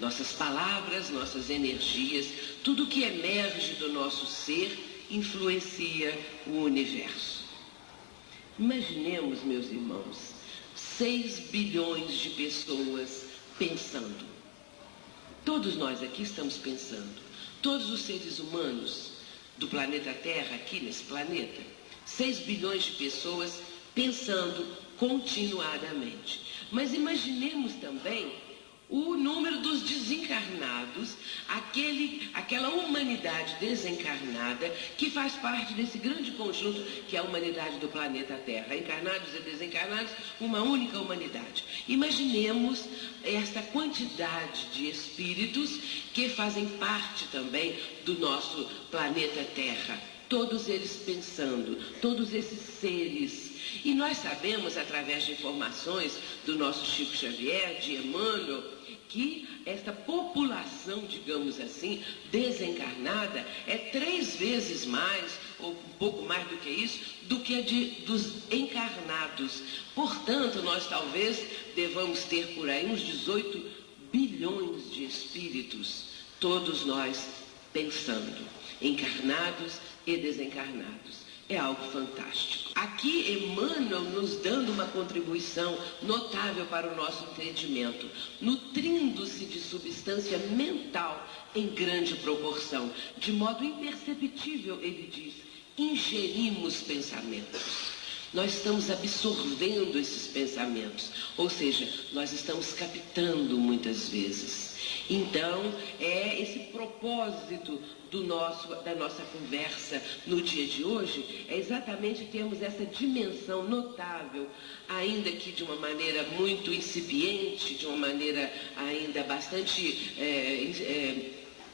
Nossas palavras, nossas energias, tudo que emerge do nosso ser influencia o universo. Imaginemos, meus irmãos, 6 bilhões de pessoas pensando. Todos nós aqui estamos pensando. Todos os seres humanos do planeta Terra, aqui nesse planeta, 6 bilhões de pessoas pensando continuadamente. Mas imaginemos também o número dos desencarnados, aquela humanidade desencarnada que faz parte desse grande conjunto que é a humanidade do planeta Terra. Encarnados e desencarnados, uma única humanidade. Imaginemos esta quantidade de espíritos que fazem parte também do nosso planeta Terra. Todos eles pensando, todos esses seres. E nós sabemos, através de informações do nosso Chico Xavier, de Emmanuel, que esta população, digamos assim, desencarnada é 3 vezes mais, ou um pouco mais do que isso, do que a dos encarnados. Portanto, nós talvez devamos ter por aí uns 18 bilhões de espíritos, todos nós pensando, encarnados e desencarnados. É algo fantástico. Aqui Emmanuel nos dando uma contribuição notável para o nosso entendimento, nutrindo-se de substância mental em grande proporção, de modo imperceptível, ele diz, ingerimos pensamentos. Nós estamos absorvendo esses pensamentos, ou seja, nós estamos captando muitas vezes. Então, é esse propósito da nossa conversa no dia de hoje, é exatamente termos essa dimensão notável, ainda que de uma maneira muito incipiente, de uma maneira ainda bastante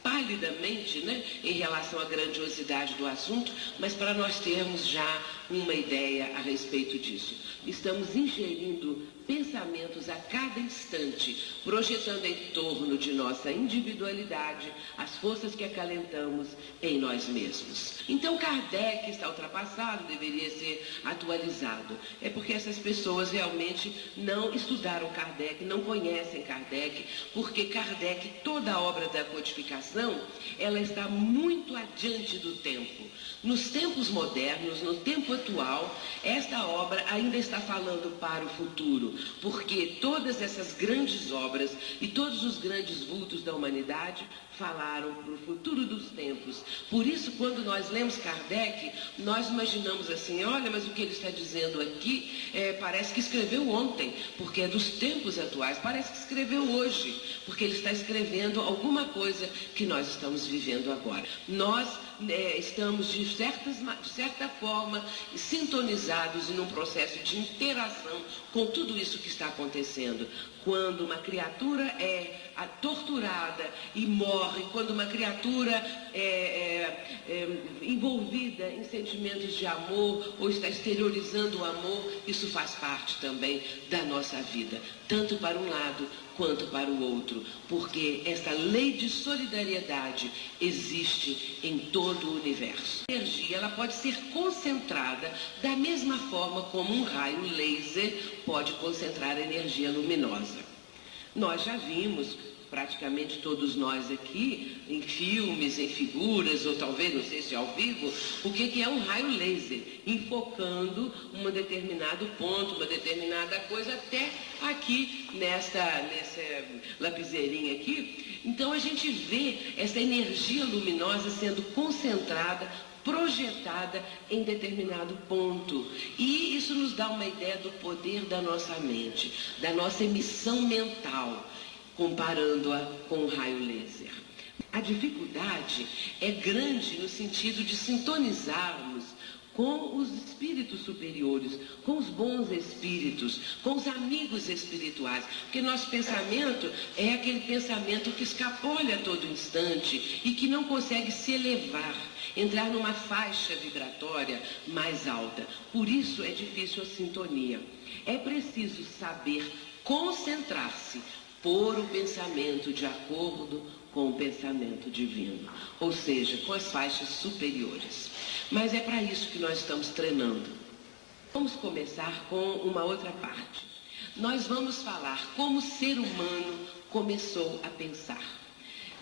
palidamente, né, em relação à grandiosidade do assunto, mas para nós termos já uma ideia a respeito disso. Estamos ingerindo pensamentos a cada instante, projetando em torno de nossa individualidade as forças que acalentamos em nós mesmos. Então Kardec está ultrapassado, deveria ser atualizado. É porque essas pessoas realmente não estudaram Kardec, não conhecem Kardec, porque Kardec, toda a obra da codificação, ela está muito adiante do tempo. Nos tempos modernos, no tempo atual, esta obra ainda está falando para o futuro, porque todas essas grandes obras e todos os grandes vultos da humanidade falaram para o futuro dos tempos. Por isso, quando nós lemos Kardec, nós imaginamos assim, olha, mas o que ele está dizendo aqui parece que escreveu ontem, porque é dos tempos atuais, parece que escreveu hoje, porque ele está escrevendo alguma coisa que nós estamos vivendo agora. Nós estamos, de certa forma, sintonizados em um processo de interação com tudo isso que está acontecendo. Quando uma criatura é torturada e morre, quando uma criatura é envolvida em sentimentos de amor ou está exteriorizando o amor, isso faz parte também da nossa vida, tanto para um lado quanto para o outro, porque esta lei de solidariedade existe em todo o universo. A energia, ela pode ser concentrada da mesma forma como um raio laser pode concentrar energia luminosa. Nós já vimos, praticamente todos nós aqui, em filmes, em figuras, ou talvez, não sei se ao vivo, o que é um raio laser, enfocando um determinado ponto, uma determinada coisa, até aqui nessa lapiseirinha aqui. Então a gente vê essa energia luminosa sendo concentrada, projetada em determinado ponto. E isso nos dá uma ideia do poder da nossa mente, da nossa emissão mental, comparando-a com o raio laser. A dificuldade é grande no sentido de sintonizarmos com os espíritos superiores, com os bons espíritos, com os amigos espirituais, porque nosso pensamento é aquele pensamento que escapolha a todo instante e que não consegue se elevar, entrar numa faixa vibratória mais alta. Por isso é difícil a sintonia. É preciso saber concentrar-se, pôr o pensamento de acordo com o pensamento divino, ou seja, com as faixas superiores. Mas é para isso que nós estamos treinando. Vamos começar com uma outra parte. nós vamos falar como o ser humano começou a pensar.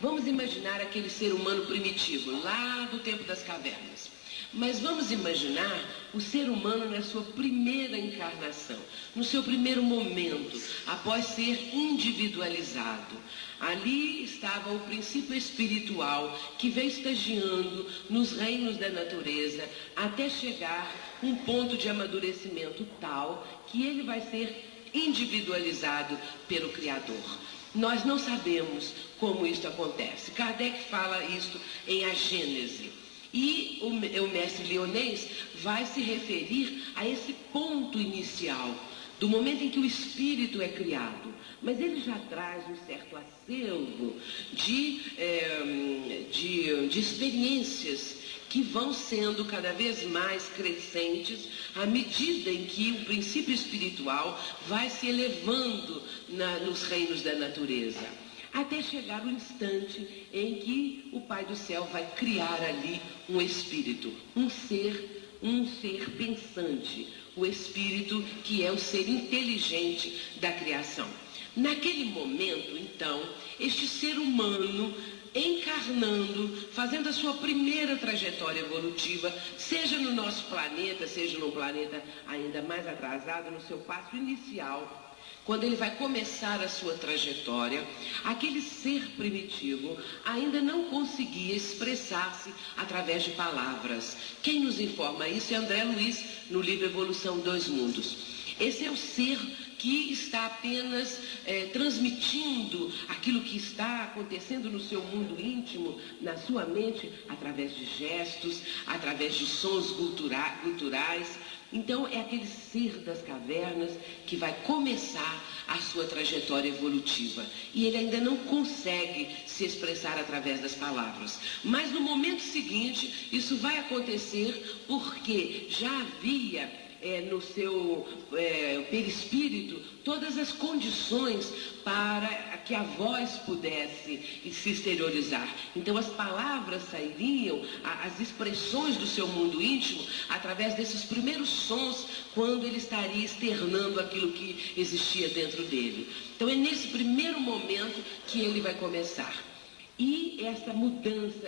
Vamos imaginar aquele ser humano primitivo, lá do tempo das cavernas. Mas vamos imaginar o ser humano na sua primeira encarnação, no seu primeiro momento, após ser individualizado. Ali estava o princípio espiritual que veio estagiando nos reinos da natureza até chegar a um ponto de amadurecimento tal que ele vai ser individualizado pelo Criador. Nós não sabemos como isso acontece. Kardec fala isso em A Gênese. E o mestre Lyonês vai se referir a esse ponto inicial, do momento em que o espírito é criado. Mas ele já traz um certo acervo de experiências que vão sendo cada vez mais crescentes à medida em que o princípio espiritual vai se elevando nos reinos da natureza. Até chegar o instante em que o Pai do Céu vai criar ali um espírito, um ser pensante, o espírito que é o ser inteligente da criação. Naquele momento, então, este ser humano encarnando, fazendo a sua primeira trajetória evolutiva, seja no nosso planeta, seja num planeta ainda mais atrasado, no seu passo inicial, quando ele vai começar a sua trajetória, aquele ser primitivo ainda não conseguia expressar-se através de palavras. Quem nos informa isso é André Luiz, no livro Evolução Dois Mundos. Esse é o ser que está apenas transmitindo aquilo que está acontecendo no seu mundo íntimo, na sua mente, através de gestos, através de sons culturais. Então é aquele ser das cavernas que vai começar a sua trajetória evolutiva. E ele ainda não consegue se expressar através das palavras. Mas no momento seguinte, isso vai acontecer porque já havia no seu perispírito todas as condições para que a voz pudesse se exteriorizar. Então as palavras sairiam, as expressões do seu mundo íntimo, através desses primeiros sons, quando ele estaria externando aquilo que existia dentro dele. Então é nesse primeiro momento que ele vai começar. E essa mudança,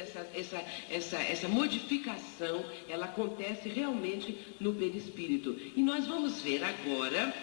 essa modificação, ela acontece realmente no perispírito. E nós vamos ver agora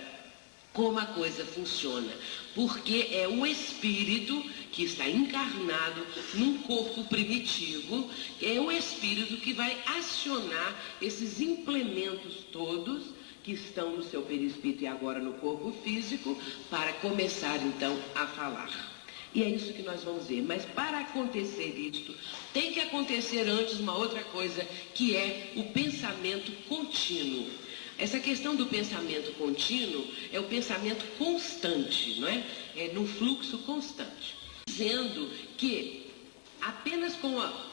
como a coisa funciona. Porque é o espírito que está encarnado num corpo primitivo, é o espírito que vai acionar esses implementos todos que estão no seu perispírito e agora no corpo físico, para começar então a falar. E é isso que nós vamos ver. Mas para acontecer isto, tem que acontecer antes uma outra coisa, que é o pensamento contínuo. Essa questão do pensamento contínuo é o pensamento constante, não é? É num fluxo constante. Dizendo que apenas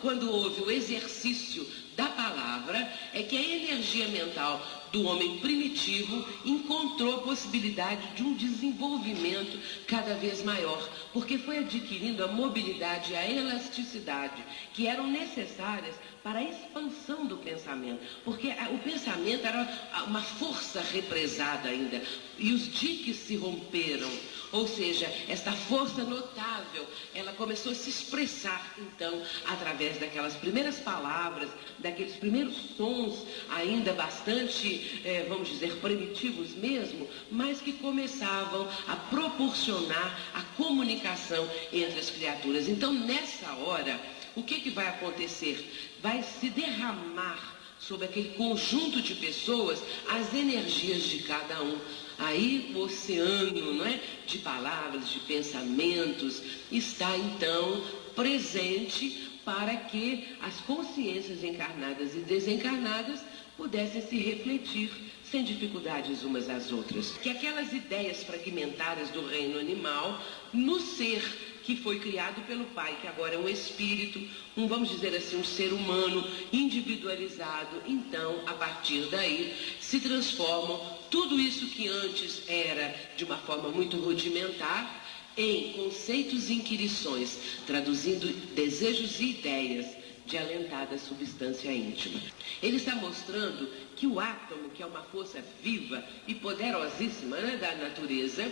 quando houve o exercício da palavra é que a energia mental do homem primitivo encontrou a possibilidade de um desenvolvimento cada vez maior, porque foi adquirindo a mobilidade e a elasticidade que eram necessárias para a expansão do pensamento, porque o pensamento era uma força represada ainda, e os diques se romperam, ou seja, esta força notável, ela começou a se expressar, então, através daquelas primeiras palavras, daqueles primeiros sons, ainda bastante, vamos dizer, primitivos mesmo, mas que começavam a proporcionar a comunicação entre as criaturas. Então, nessa hora, o que vai acontecer? Vai se derramar sobre aquele conjunto de pessoas as energias de cada um. Aí o oceano, não é, de palavras, de pensamentos, está então presente para que as consciências encarnadas e desencarnadas pudessem se refletir sem dificuldades umas às outras. Que aquelas ideias fragmentadas do reino animal, no ser que foi criado pelo Pai, que agora é um espírito, vamos dizer assim, um ser humano individualizado, então, a partir daí, se transformam tudo isso que antes era de uma forma muito rudimentar, em conceitos e inquirições, traduzindo desejos e ideias de alentada substância íntima. Ele está mostrando que o átomo, que é uma força viva e poderosíssima, né, da natureza,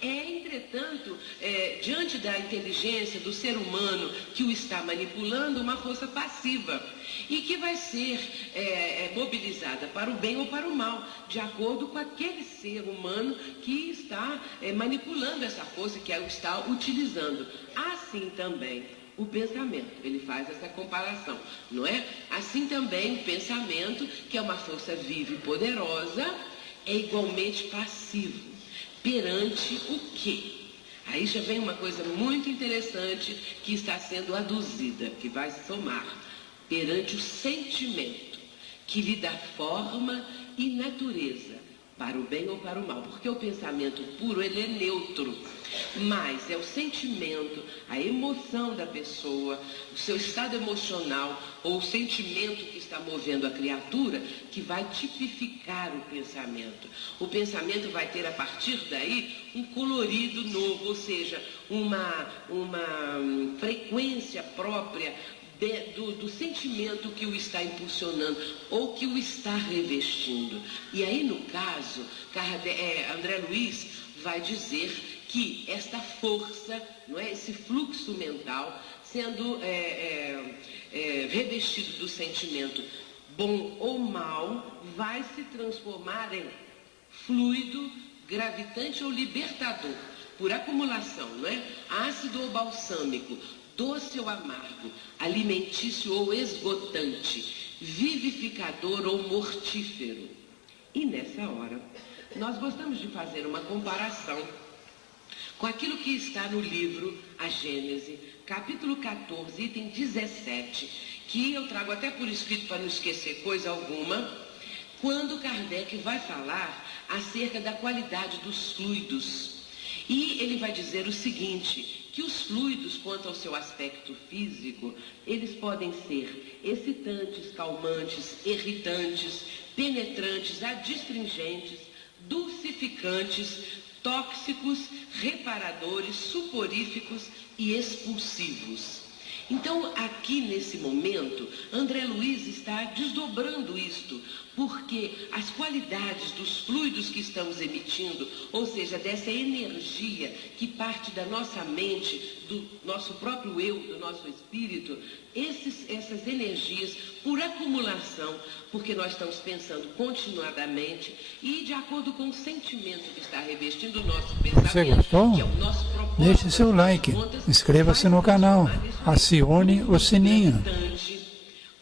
é, entretanto, diante da inteligência do ser humano que o está manipulando, uma força passiva e que vai ser mobilizada para o bem ou para o mal, de acordo com aquele ser humano que está manipulando essa força, que o está utilizando. Assim também o pensamento, ele faz essa comparação, não é? Assim também o pensamento, que é uma força viva e poderosa, é igualmente passivo. Perante o quê? Aí já vem uma coisa muito interessante que está sendo aduzida, que vai somar. Perante o sentimento, que lhe dá forma e natureza, para o bem ou para o mal. Porque o pensamento puro, ele é neutro. Mas é o sentimento, a emoção da pessoa, o seu estado emocional ou o sentimento que está movendo a criatura que vai tipificar o pensamento. O pensamento vai ter a partir daí um colorido novo, ou seja, uma frequência própria do sentimento que o está impulsionando ou que o está revestindo. E aí, no caso, André Luiz vai dizer que esta força, não é, esse fluxo mental, sendo revestido do sentimento bom ou mal, vai se transformar em fluido, gravitante ou libertador, por acumulação, não é? Ácido ou balsâmico, doce ou amargo, alimentício ou esgotante, vivificador ou mortífero. E nessa hora, nós gostamos de fazer uma comparação com aquilo que está no livro A Gênese, capítulo 14, item 17, que eu trago até por escrito para não esquecer coisa alguma, quando Kardec vai falar acerca da qualidade dos fluidos. E ele vai dizer o seguinte, que os fluidos, quanto ao seu aspecto físico, eles podem ser excitantes, calmantes, irritantes, penetrantes, adstringentes, dulcificantes, tóxicos, reparadores, suporíficos e expulsivos. Então, aqui nesse momento, André Luiz está desdobrando isto, porque as qualidades dos fluidos que estamos emitindo, ou seja, dessa energia que parte da nossa mente, do nosso próprio eu, do nosso espírito, essas energias, por acumulação, porque nós estamos pensando continuadamente e de acordo com o sentimento que está revestindo o nosso pensamento, você gostou? que é o nosso propósito. Deixe seu like, inscreva-se no canal, acione o sininho.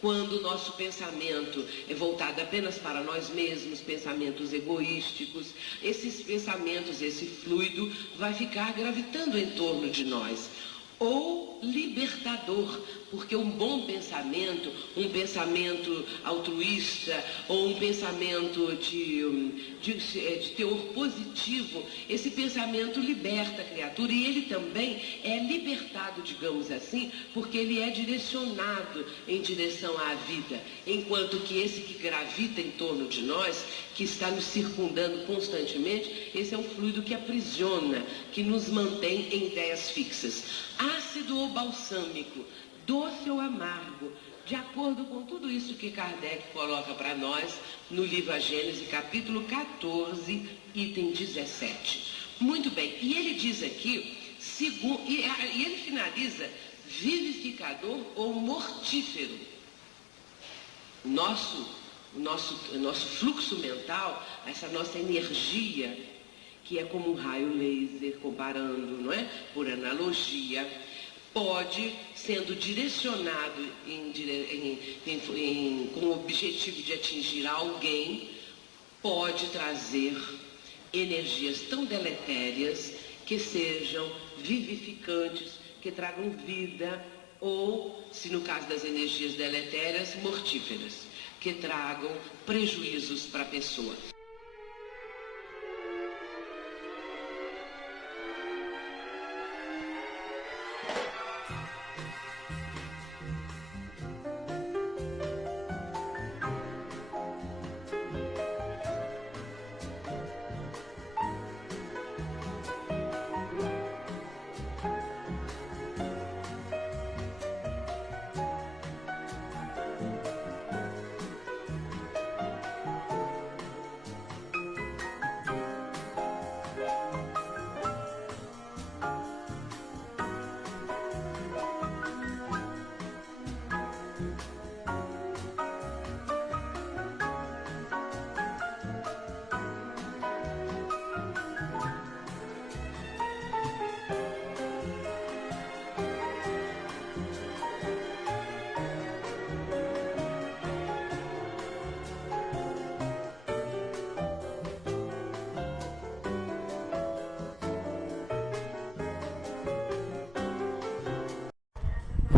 Quando o nosso pensamento é voltado apenas para nós mesmos, pensamentos egoísticos, esses pensamentos, esse fluido vai ficar gravitando em torno de nós. Ou libertador, porque um bom pensamento, um pensamento altruísta, ou um pensamento de teor positivo, esse pensamento liberta a criatura e ele também é libertado, digamos assim, porque ele é direcionado em direção à vida, enquanto que esse que gravita em torno de nós, que está nos circundando constantemente, esse é um fluido que aprisiona, que nos mantém em ideias fixas. Ácido ou balsâmico, doce ou amargo, de acordo com tudo isso que Kardec coloca para nós no livro A Gênese, capítulo 14, item 17. Muito bem, e ele diz aqui, e ele finaliza, vivificador ou mortífero. Nosso fluxo mental, essa nossa energia, que é como um raio laser, comparando, não é? Por analogia, pode, sendo direcionado com o objetivo de atingir alguém, pode trazer energias tão deletérias que sejam vivificantes, que tragam vida, ou, se no caso das energias deletérias, mortíferas, que tragam prejuízos para a pessoa.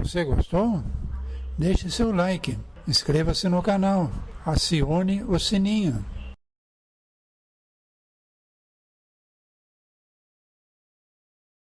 Você gostou? Deixe seu like, inscreva-se no canal, acione o sininho.